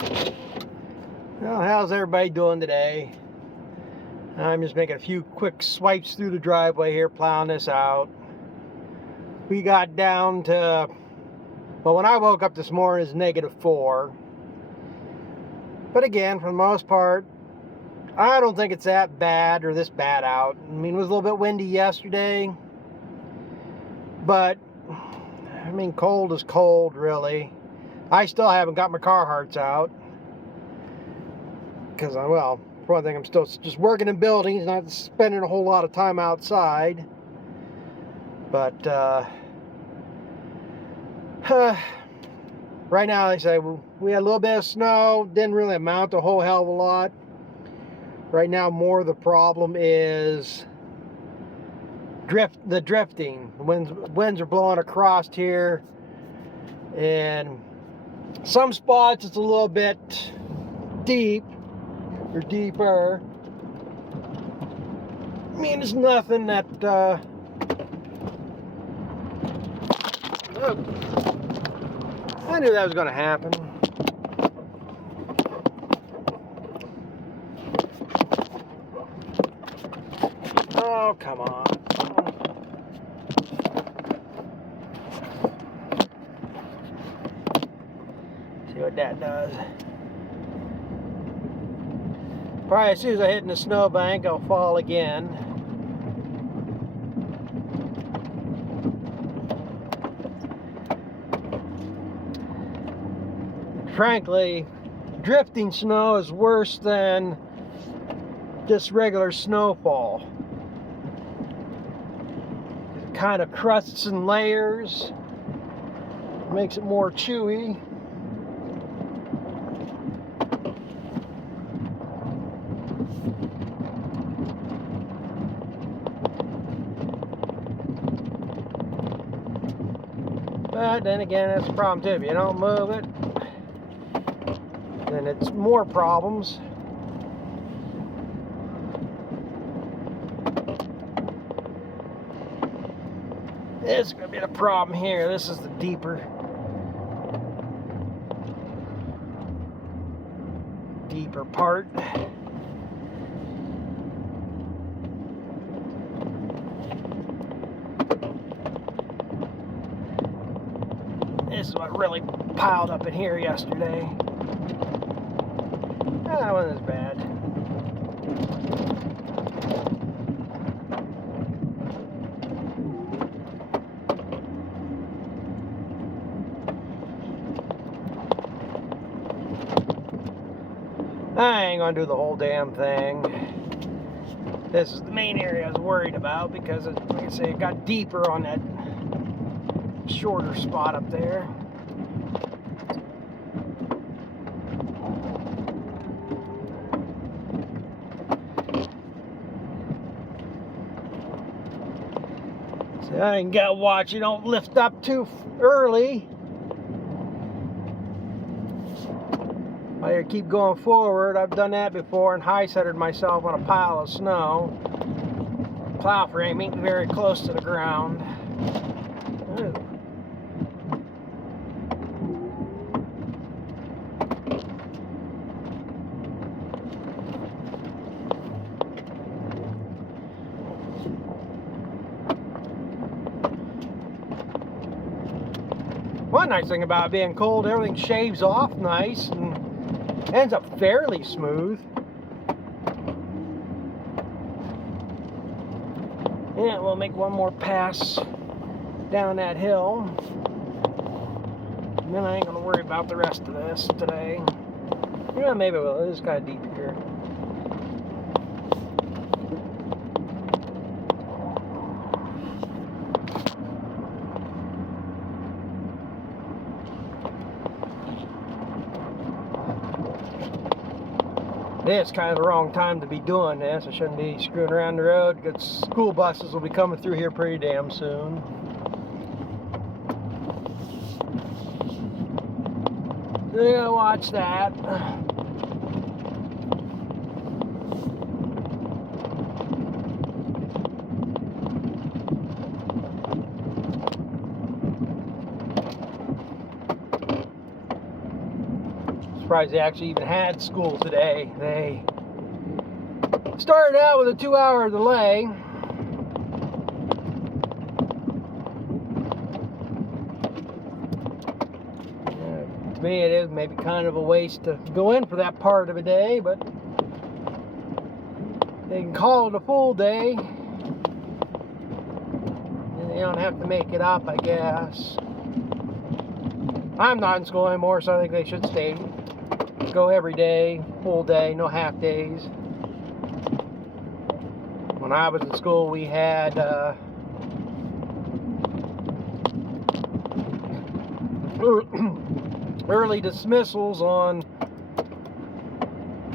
Well, how's everybody doing today? I'm just making a few quick swipes through the driveway here, plowing this out. We got down to, well, when I woke up this morning, it's -4. But again, for the most part, I don't think it's that bad or this bad out. I mean, it was a little bit windy yesterday, but I mean, cold is cold, really. I still haven't got my Carhartts out because, well, for one thing, I'm still just working in buildings, not spending a whole lot of time outside. But right now, like I say, we had a little bit of snow, didn't really amount to a whole hell of a lot. Right now, more of the problem is the drifting. Winds are blowing across here, and some spots it's a little bit deep or deeper. I mean, it's nothing that oh, I knew that was going to happen. Oh, come on. See what that does. Probably as soon as I hit in the snowbank, I'll fall again. Frankly, drifting snow is worse than just regular snowfall. It kind of crusts in layers, makes it more chewy. But then again, that's a problem too. If you don't move it, then it's more problems. This is going to be the problem here. This is the deeper part. This is what really piled up in here yesterday. That wasn't as bad. I ain't gonna do the whole damn thing. This is the main area I was worried about because, like I say, it got deeper on that shorter spot up there. So I ain't got to watch you don't lift up too early. I keep going forward. I've done that before and high-centered myself on a pile of snow. Plow frame ain't very close to the ground. Ooh. One nice thing about being cold, everything shaves off nice and ends up fairly smooth. Yeah, we'll make one more pass down that hill. And then I ain't gonna worry about the rest of this today. Yeah, maybe I will. It is kind of deep here. It's kind of the wrong time to be doing this. I shouldn't be screwing around the road because school buses will be coming through here pretty damn soon. Yeah, watch that. Surprised they actually even had school today. They started out with a 2-hour delay. To me, it is maybe kind of a waste to go in for that part of a day, but they can call it a full day. And they don't have to make it up, I guess. I'm not in school anymore, so I think they should stay. Go every day, full day, no half days. When I was in school, we had early dismissals on,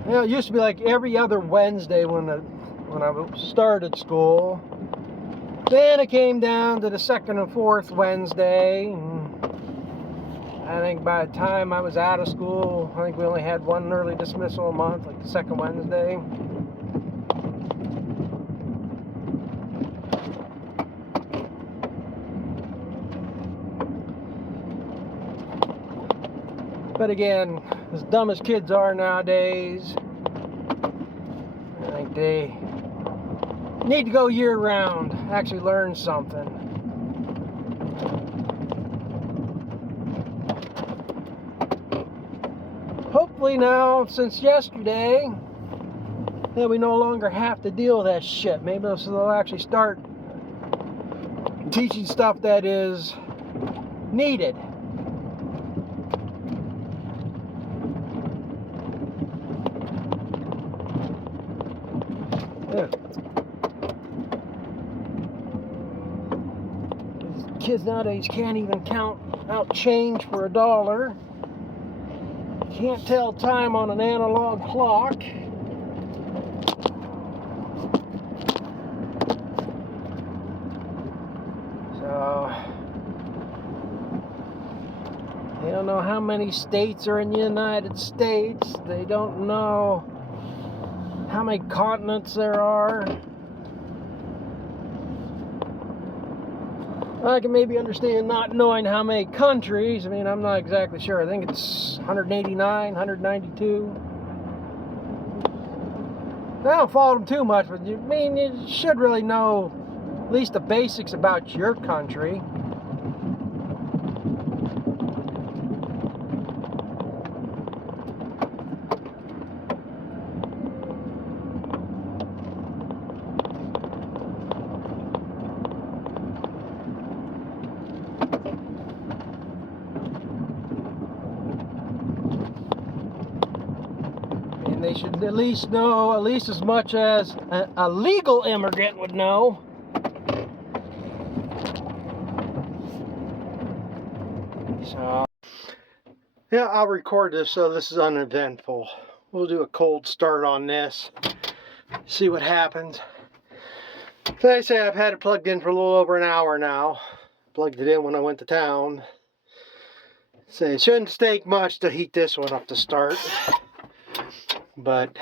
it used to be like every other Wednesday when I started school. Then it came down to the second and fourth Wednesday. And I think by the time I was out of school, I think we only had one early dismissal a month, like the second Wednesday. But again, as dumb as kids are nowadays, I think they need to go year-round, actually learn something. Hopefully now, since yesterday, that we no longer have to deal with that shit. Maybe they'll actually start teaching stuff that is needed. Yeah. These kids nowadays can't even count out change for $1. Can't tell time on an analog clock. So they don't know how many states are in the United States. They don't know how many continents there are. I can maybe understand not knowing how many countries. I mean, I'm not exactly sure. I think it's 189, 192. I don't fault them too much, but you should really know at least the basics about your country. They should at least know at least as much as a legal immigrant would know. So, yeah, I'll record this so this is uneventful. We'll do a cold start on this, see what happens. As I say, I've had it plugged in for a little over an hour now. Plugged it in when I went to town. So it shouldn't take much to heat this one up to start. But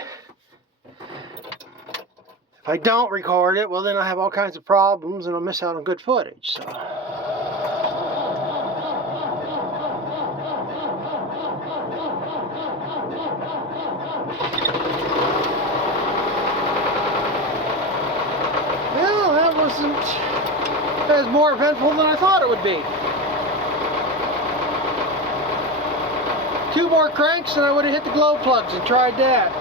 if I don't record it, well then I have all kinds of problems and I'll miss out on good footage. So. Well, that wasn't as more eventful than I thought it would be. 2 more cranks and I would have hit the glow plugs and tried that.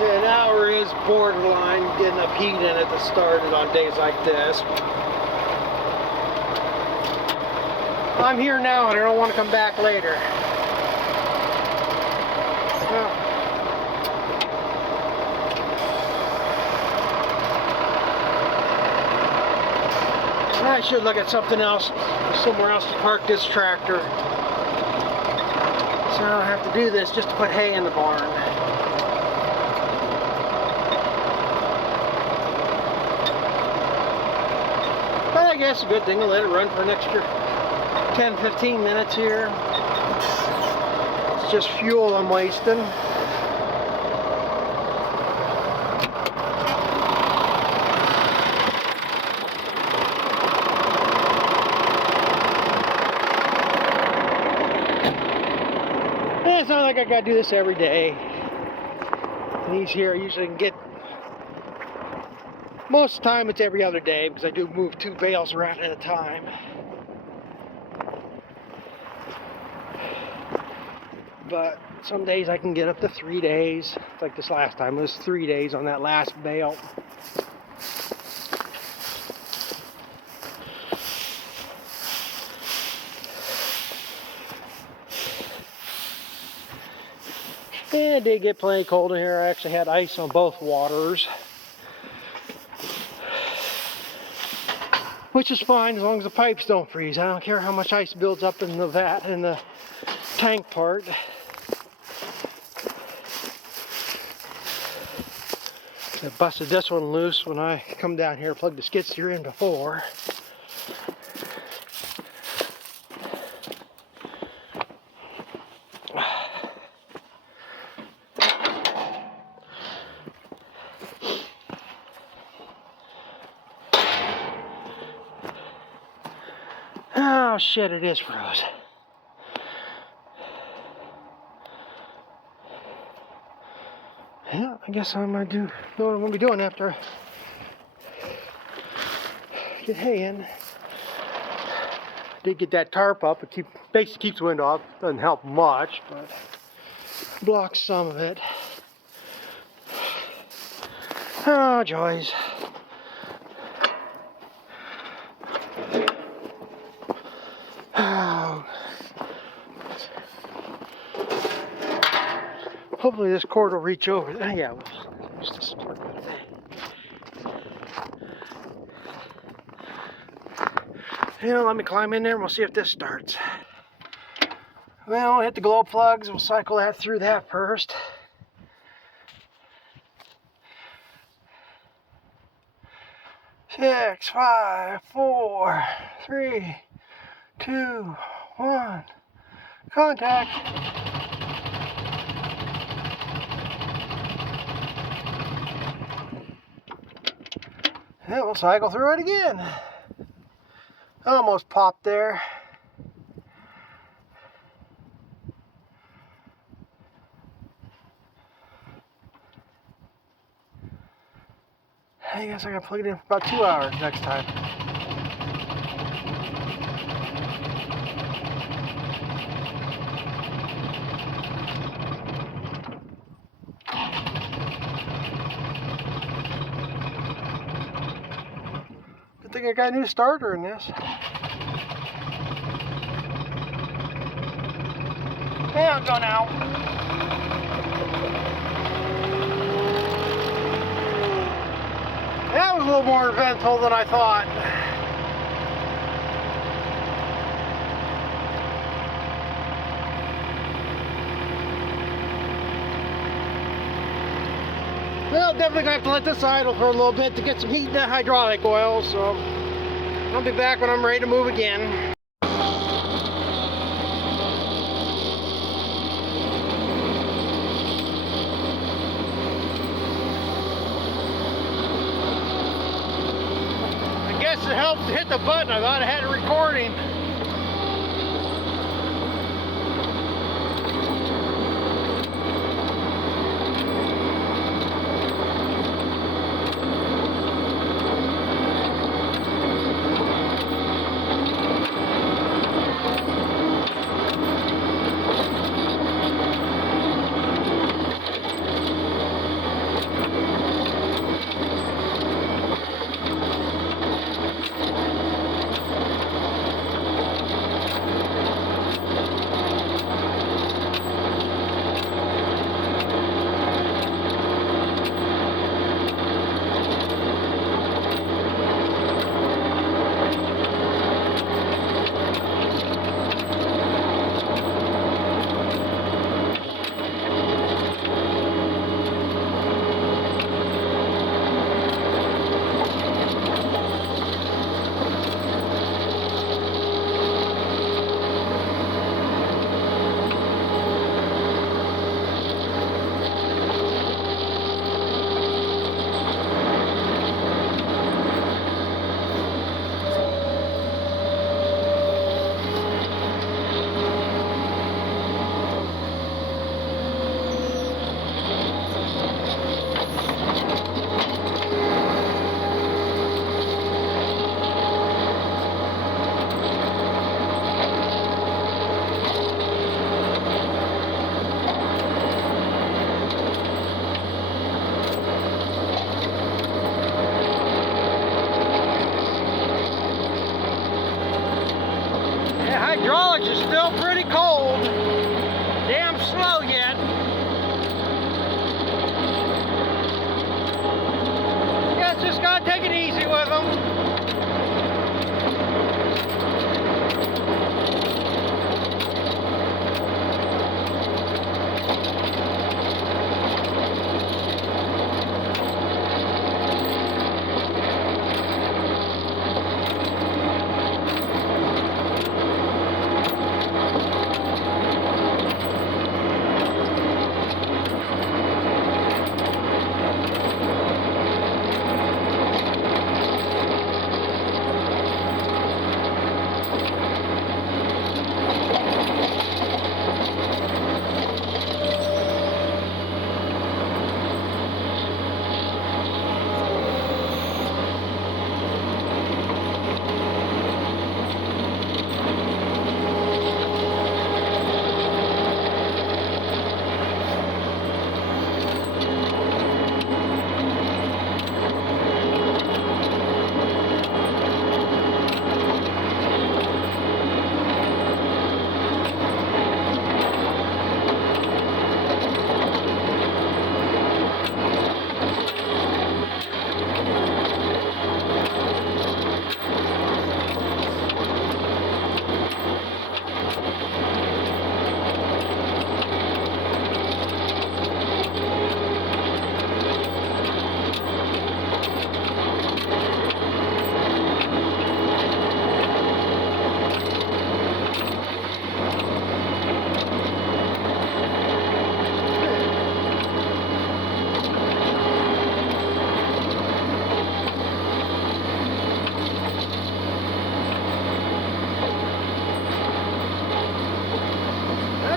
An hour is borderline getting enough heat in it to start it on days like this. I'm here now and I don't want to come back later. Well, I should look at something else, somewhere else to park this tractor. So I don't have to do this just to put hay in the barn. But I guess a good thing to let it run for an extra 10-15 minutes here. It's just fuel I'm wasting. like I gotta do this every day. And these here I usually can get, most of the time it's every other day because I do move 2 bales around at a time. But some days I can get up to 3 days. Like this last time, it was 3 days on that last bale. And it did get plenty cold in here. I actually had ice on both waters, which is fine as long as the pipes don't freeze. I don't care how much ice builds up in the vat, in the tank part. I busted this one loose when I come down here, plugged the skid steer in before. Oh shit, it is froze. Yeah, I guess I'm gonna know what I'm gonna be doing after I get hay in. Did get that tarp up. It basically keeps wind off. Doesn't help much, but blocks some of it. Oh, joys. Oh. Hopefully this cord will reach over. Yeah, we'll use this cord. Yeah, let me climb in there and we'll see if this starts. Well, we'll hit the glow plugs. We'll cycle that through that first. Six, 5, 4, 3, 2, 1. Contact. And we'll cycle through it again. Almost popped there. I guess I gotta plug it in for about 2 hours next time. Good thing I got a new starter in this. Hey, I'll go now. That was a little more eventful than I thought. Well, definitely gonna have to let this idle for a little bit to get some heat in that hydraulic oil, so I'll be back when I'm ready to move again. I guess it helped to hit the button. I thought I had it recording. garage is still pretty cold. Damn slow yet. Guess just gotta take it easy with them.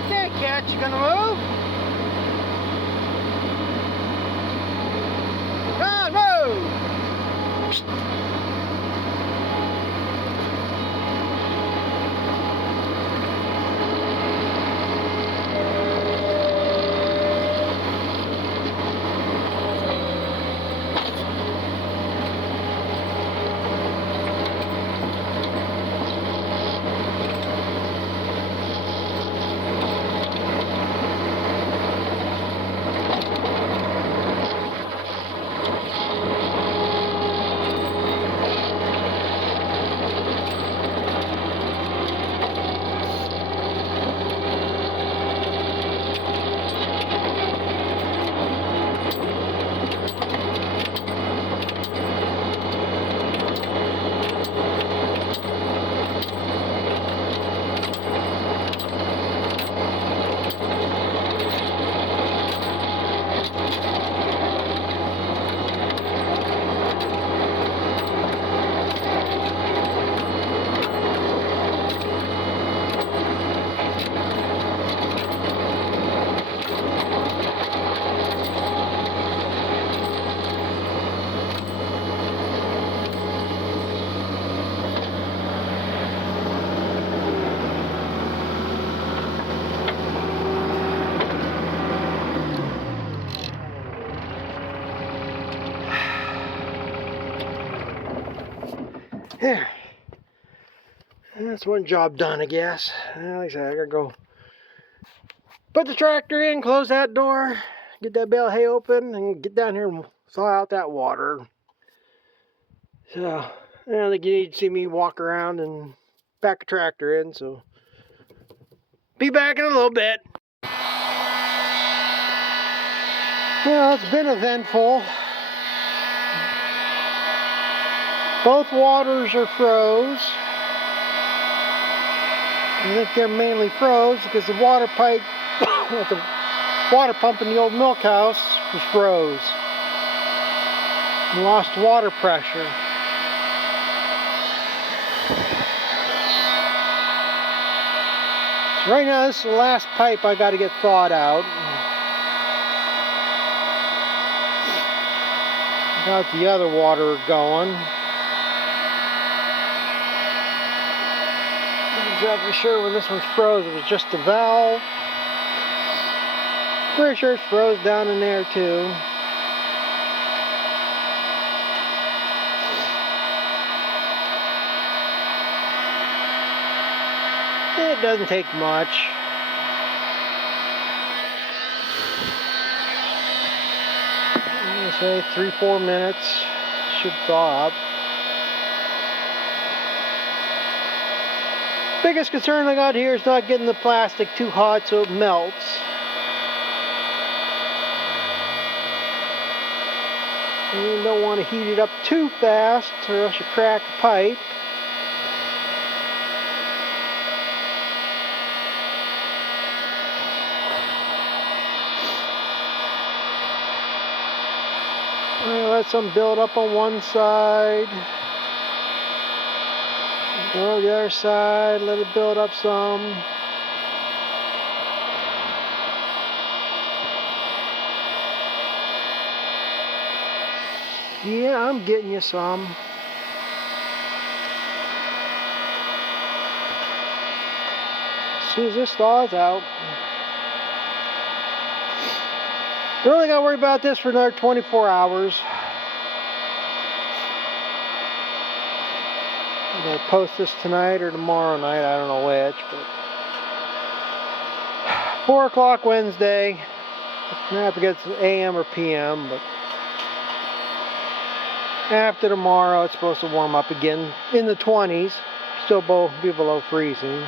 Okay, cat, you gonna move? Come on, move! There. That's one job done, I guess. Like I said, I gotta go put the tractor in, close that door, get that bale of hay open, and get down here and thaw out that water. So, I don't think you need to see me walk around and back the tractor in, so be back in a little bit. Well, it's been eventful. Both waters are froze. I think they're mainly froze because the water pipe with the water pump in the old milk house was froze. We lost water pressure. So right now this is the last pipe I got to get thawed out. Got the other water going. Not exactly sure when this one's froze. It was just the valve. Pretty sure it's froze down in there too. It doesn't take much. I'm gonna say 3-4 minutes should thaw up. Biggest concern I got here is not getting the plastic too hot so it melts. You don't want to heat it up too fast or else you crack the pipe. Let some build up on one side. Go to the other side, let it build up some. Yeah, I'm getting you some. As soon as this thaws out. We're only got to worry about this for another 24 hours. I'm going to post this tonight or tomorrow night, I don't know which. But 4 o'clock Wednesday. I forget if it's AM or PM, but after tomorrow it's supposed to warm up again in the 20s. Still be below freezing.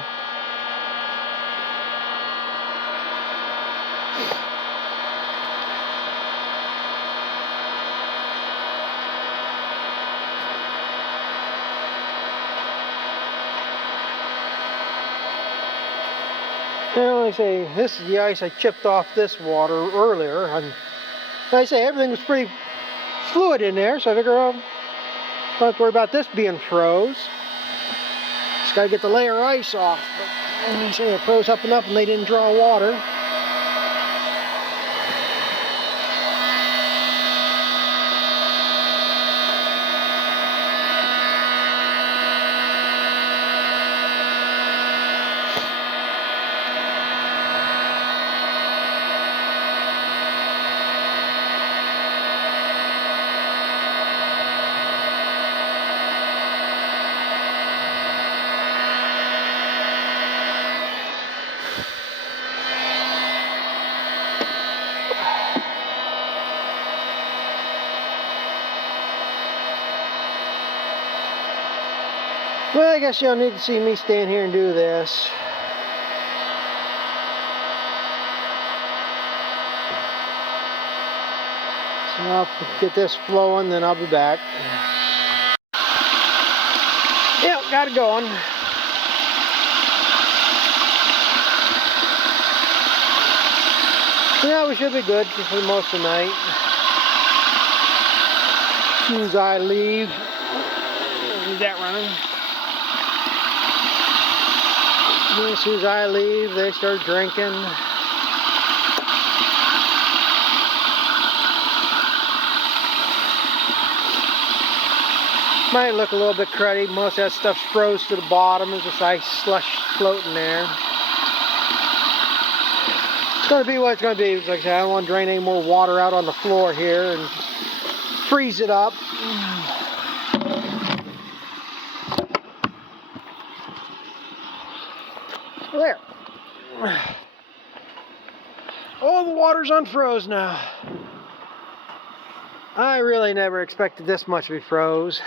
Well, like I say, this is the ice I chipped off this water earlier. And like I say, everything was pretty fluid in there, so I figure I don't have to worry about this being froze. Just gotta get the layer of ice off. But like I say, it froze up enough and they didn't draw water. Well, I guess y'all need to see me stand here and do this. So I'll get this flowing, then I'll be back. Yep, got it going. Yeah, we should be good for most of the night. As soon as I leave, is that running? As soon as I leave, they start drinking. Might look a little bit cruddy. Most of that stuff's froze to the bottom. There's this ice slush floating there. It's going to be what it's going to be. Like I said, I don't want to drain any more water out on the floor here and freeze it up. There. All the water's unfroze now. I really never expected this much to be froze.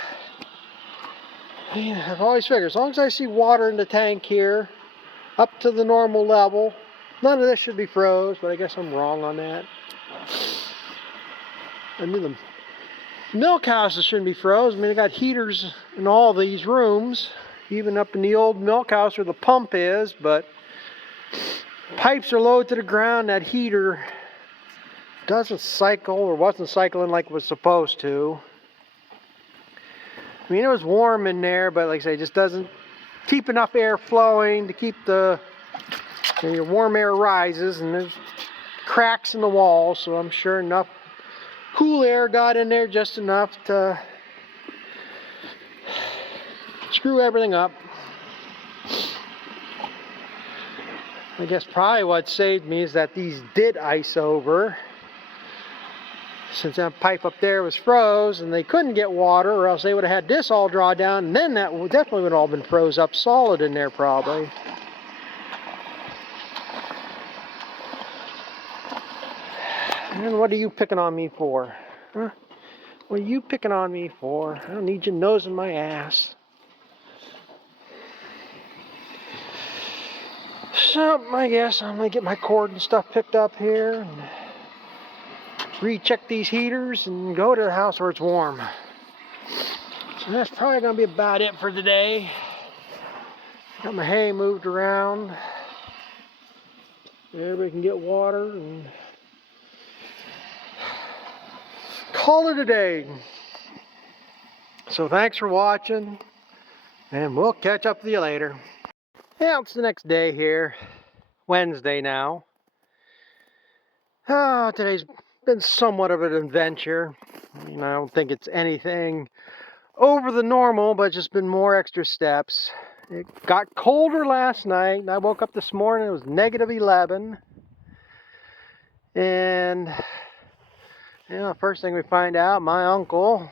I've always figured, as long as I see water in the tank here, up to the normal level, none of this should be froze, but I guess I'm wrong on that. I knew the milk houses shouldn't be froze. I mean, they got heaters in all these rooms, even up in the old milk house where the pump is, but pipes are low to the ground. That heater doesn't cycle or wasn't cycling like it was supposed to. I mean, it was warm in there, but like I say, it just doesn't keep enough air flowing to keep the your warm air rises, and there's cracks in the wall, so I'm sure enough cool air got in there just enough to screw everything up. I guess probably what saved me is that these did ice over. Since that pipe up there was froze and they couldn't get water, or else they would have had this all draw down, and then that definitely would have all been froze up solid in there probably. And what are you picking on me for? Huh? What are you picking on me for? I don't need your nose in my ass. So, I guess I'm going to get my cord and stuff picked up here and recheck these heaters and go to the house where it's warm. So that's probably going to be about it for today. Got my hay moved around. Everybody can get water and call it a day. So thanks for watching, and we'll catch up with you later. Yeah, it's the next day here. Wednesday now. Oh, today's been somewhat of an adventure. I don't think it's anything over the normal, but just been more extra steps. It got colder last night, and I woke up this morning, it was -11. And, first thing we find out, my uncle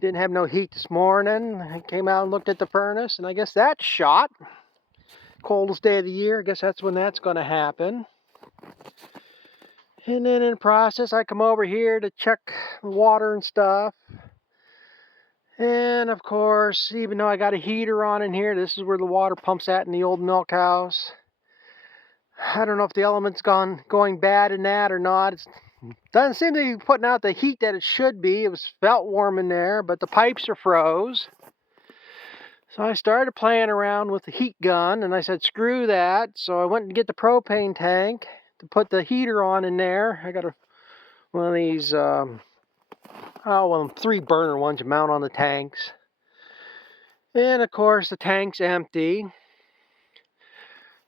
didn't have no heat this morning. He came out and looked at the furnace, and I guess that's shot. Coldest day of the year, I guess that's when that's going to happen. And then in the process, I come over here to check the water and stuff. And of course, even though I got a heater on in here, this is where the water pumps at in the old milk house. I don't know if the element's going bad in that or not. It doesn't seem to be putting out the heat that it should be. It was felt warm in there, but the pipes are froze. So I started playing around with the heat gun, and I said, screw that. So I went and get the propane tank to put the heater on in there. I got one of these, one of them 3-burner ones you mount on the tanks. And of course, the tank's empty.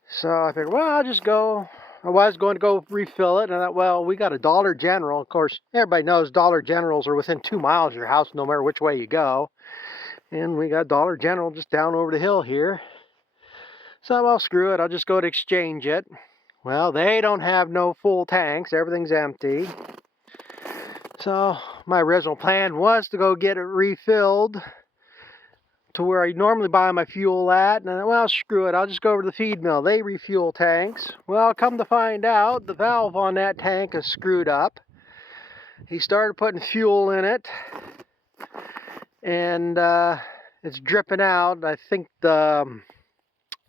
So I figured, well, I'll just go. I was going to go refill it, and I thought, well, we got a Dollar General. Of course, everybody knows Dollar Generals are within 2 miles of your house, no matter which way you go. And we got Dollar General just down over the hill here. So, well, screw it. I'll just go to exchange it. Well, they don't have no full tanks. Everything's empty. So, my original plan was to go get it refilled to where I normally buy my fuel at. And I, well, screw it. I'll just go over to the feed mill. They refuel tanks. Well, come to find out, the valve on that tank is screwed up. He started putting fuel in it. And it's dripping out. I think the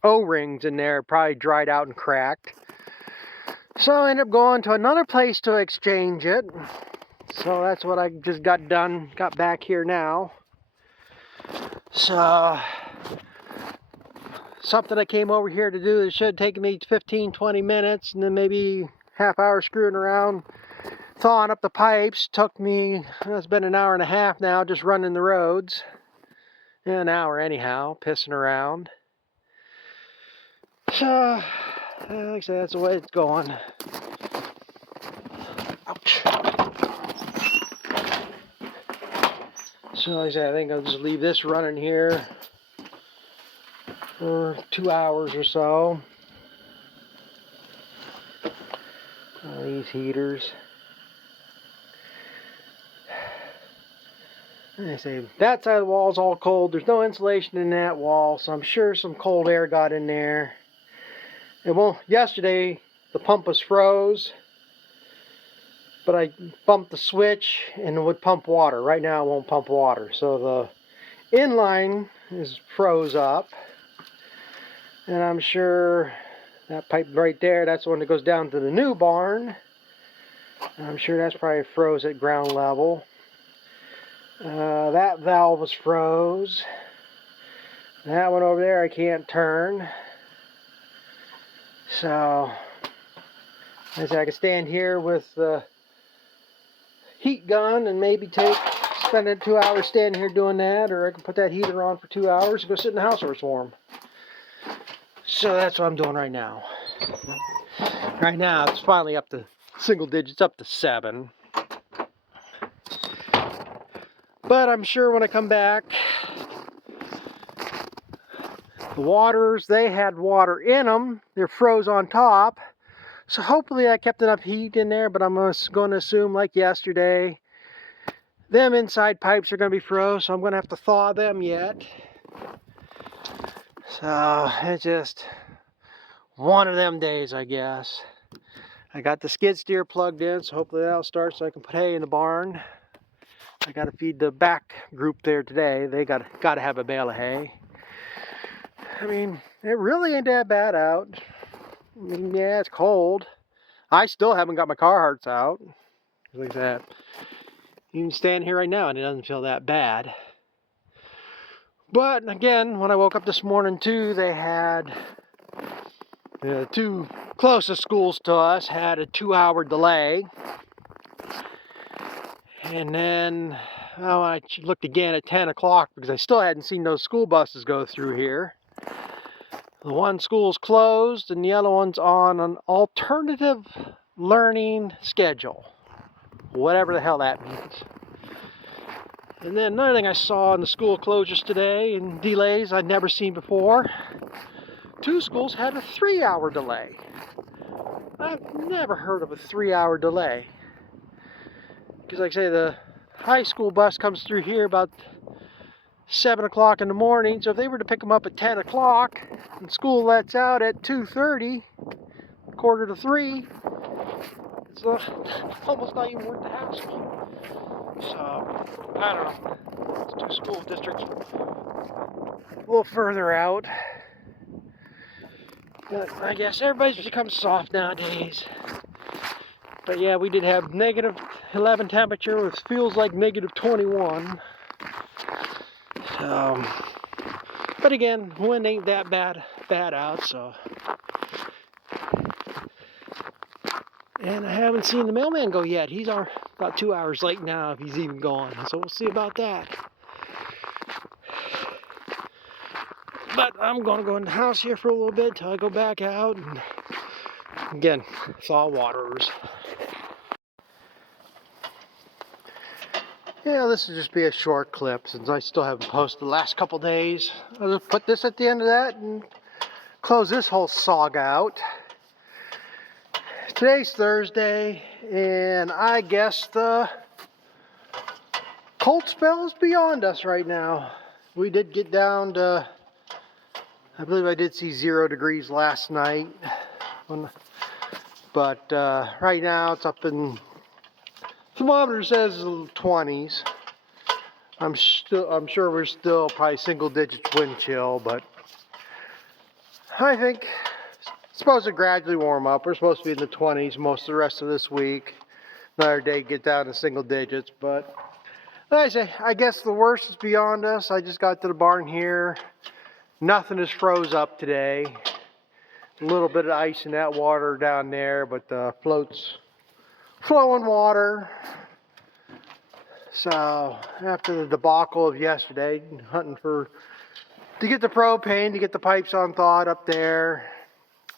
O-rings in there probably dried out and cracked. So I ended up going to another place to exchange it. So that's what I just got done. Got back here now. So something I came over here to do that should have taken me 15-20 minutes, and then maybe half hour screwing around thawing up the pipes. Took me, it's been an hour and a half now just running the roads. An hour anyhow, pissing around. So, like I said, that's the way it's going. Ouch. So, like I said, I think I'll just leave this running here for 2 hours or so. These heaters. I say, that side of the wall is all cold. There's no insulation in that wall, so I'm sure some cold air got in there. And well, yesterday the pump was froze, but I bumped the switch and it would pump water. Right now it won't pump water, so the inline is froze up. And I'm sure that pipe right there, that's the one that goes down to the new barn. I'm sure that's probably froze at ground level. That valve was froze. That one over there I can't turn. So, I can stand here with the heat gun and maybe spend 2 hours standing here doing that, or I can put that heater on for 2 hours and go sit in the house where it's warm. So that's what I'm doing right now. Right now it's finally up to single digits, up to 7. But I'm sure when I come back, the waters, they had water in them. They're froze on top. So hopefully I kept enough heat in there, but I'm going to assume, like yesterday, them inside pipes are going to be froze, so I'm going to have to thaw them yet. So it's just one of them days, I guess. I got the skid steer plugged in, so hopefully that'll start so I can put hay in the barn. I got to feed the back group there today. They got to have a bale of hay. I mean, it really ain't that bad out. I mean, yeah, it's cold. I still haven't got my Carhartts out. Like that. You can stand here right now and it doesn't feel that bad. But again, when I woke up this morning too, they had the two closest schools to us had a 2-hour delay. And then I looked again at 10 o'clock because I still hadn't seen those school buses go through here. The one school's closed and the other one's on an alternative learning schedule. Whatever the hell that means. And then another thing I saw in the school closures today and delays I'd never seen before. 2 schools had a 3-hour delay. I've never heard of a 3-hour delay. Because like I say, the high school bus comes through here about 7 o'clock in the morning. So if they were to pick them up at 10 o'clock and school lets out at 2:30, quarter to 3, it's almost not even worth the hassle. So, I don't know. It's 2 school districts a little further out. But I guess everybody's become soft nowadays. But yeah, we did have negative 11 temperature, which feels like negative 21. But again, wind ain't that bad out, so. And I haven't seen the mailman go yet. He's about 2 hours late now, if he's even gone. So we'll see about that. But I'm going to go in the house here for a little bit till I go back out and again, thaw waters. Yeah, this will just be a short clip since I still haven't posted the last couple days. I'll just put this at the end of that and close this whole saga out. Today's Thursday, and I guess the cold spell is beyond us right now. We did get down to, I believe I did see 0 degrees last night. But right now it's up in, thermometer says 20s. I'm sure we're still probably single digits wind chill, but I think it's supposed to gradually warm up. We're supposed to be in the 20s most of the rest of this week. Another day get down to single digits, but like I say, I guess the worst is beyond us. I just got to the barn here. Nothing is froze up today. A little bit of ice in that water down there, but the float's flowing water. So after the debacle of yesterday, hunting to get the propane, to get the pipes unthawed up there,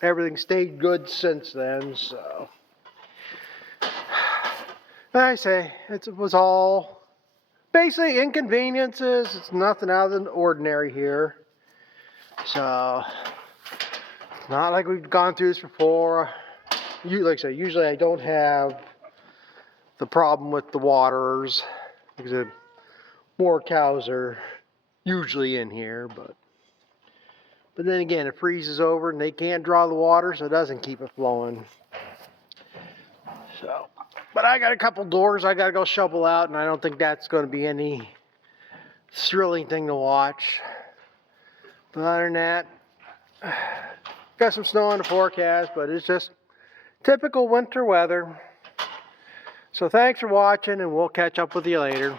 everything stayed good since then. So like I say, it was all basically inconveniences. It's nothing out of the ordinary here. So not like we've gone through this before. Like I say, usually I don't have the problem with the waters because more cows are usually in here, but then again, it freezes over and they can't draw the water, so it doesn't keep it flowing. So, but I got a couple doors I got to go shovel out, and I don't think that's going to be any thrilling thing to watch. But other than that, got some snow on the forecast, but it's just typical winter weather. So thanks for watching, and we'll catch up with you later.